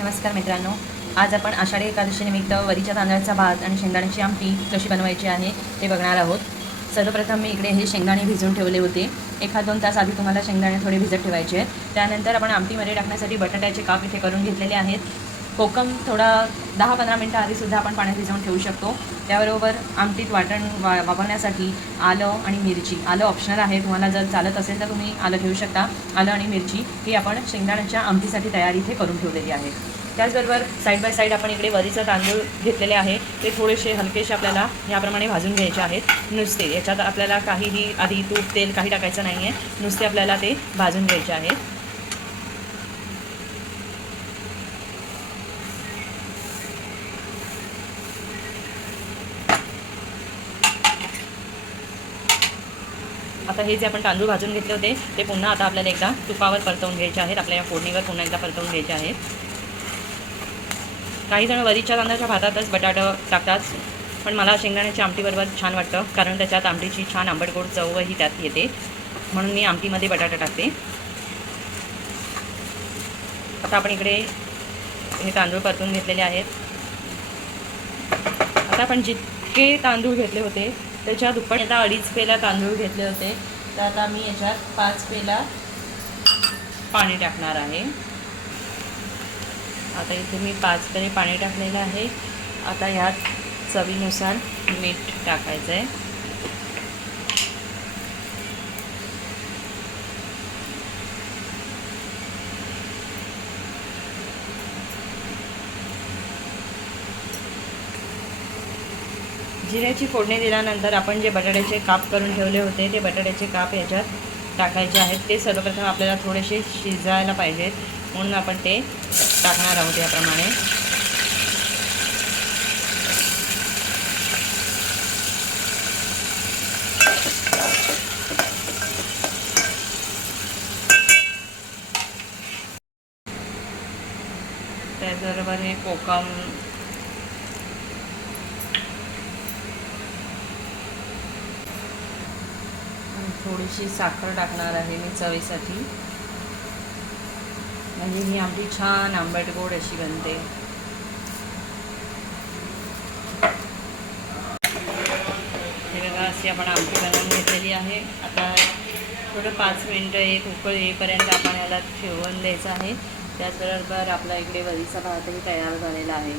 नमस्कार मित्रांनो. आज आपण आषाढी एकादशीनिमित्त वरीच्या तांदळाचा भात आणि शेंगदाण्याची आमटी कशी बनवायची आहे ते बघणार आहोत. सर्वप्रथम मी इकडे हे शेंगदाणे भिजवून ठेवले होते. एखाद दोन तास आधी तुम्हाला शेंगदाणे थोडे भिजत ठेवायचे आहेत. त्यानंतर आपण आमटीमध्ये टाकण्यासाठी बटाट्याचे काप इथे करून घेतलेले आहेत. कोकम थोडा दहा पंधरा मिनटं आधीसुद्धा आपण पाण्यात भिजवून ठेवू शकतो. त्याबरोबर आमटीत वाटण वा वापरण्यासाठी आलं आणि मिरची. आलं ऑप्शनल आहे. तुम्हाला जर चालत असेल तर तुम्ही आलं घेऊ शकता. आलं आणि मिरची ही आपण शेंगदाण्याच्या आमटीसाठी तयारी इथे करून ठेवलेली आहे. त्याचबरोबर साईड बाय साईड आपण इकडे वरीचं तांदूळ घेतलेले आहे. ते थोडेसे हलकेसे आपल्याला याप्रमाणे भाजून घ्यायचे आहेत. नुसते. याच्यात आपल्याला काहीही आधी तूप तेल काही टाकायचं नाही आहे नुसते आपल्याला ते भाजून घ्यायचे आहेत आता हे जे आपण तांदूळ भाजून घेतले होते ते पुन्हा आता आपल्याला एकदा तुपावर परतवून घ्यायचे आहेत. आपल्या या फोडणीवर पुन्हा एकदा परतवून घ्यायचे आहेत. काही जण वरीच्या तांदळाच्या भातातच बटाटं टाकतात पण मला शेंगदाण्याच्या आमटीबरोबर छान वाटतं कारण त्याच्यात आमटीची छान आंबटगोड चवही त्यात येते. म्हणून मी आमटीमध्ये बटाटा टाकते. आता आपण इकडे हे तांदूळ परतून घेतलेले आहेत. आता आपण जितके तांदूळ घेतले होते त्याच्या दुप्पट आता अडीच पेला तांदूळ घेतले होते. तर आता मी याच्यात पाच पेला पाणी टाकणार आहे. आता इथे मी पाच पेले पाणी टाकलेलं आहे. आता ह्यात चवीनुसार मीठ टाकायचं आहे जिऱ्याची फोडणी दिल्यानंतर आपण जे बटाट्याचे काप करून ठेवले होते ते बटाट्याचे काप याच्यात टाकायचे आहेत. ते सर्वप्रथम आपल्याला थोडेसे शिजायला पाहिजेत म्हणून आपण ते टाकणार आहोत याप्रमाणे. त्याचबरोबर हे कोकम आणि थोडीशी साखर टाकणार आहे मी चवीसाठी. म्हणजे ही आमटी छान आंबट गोड अशी बनते. हे बघा अशी आपण आमटी बनवून घेतलेली आहे. आता थोडं पाच मिनटं एक उकळ येईपर्यंत आपण याला ठेवून द्यायचं आहे. त्याचबरोबर आपला इकडे वरीचा भातही तयार झालेला आहे.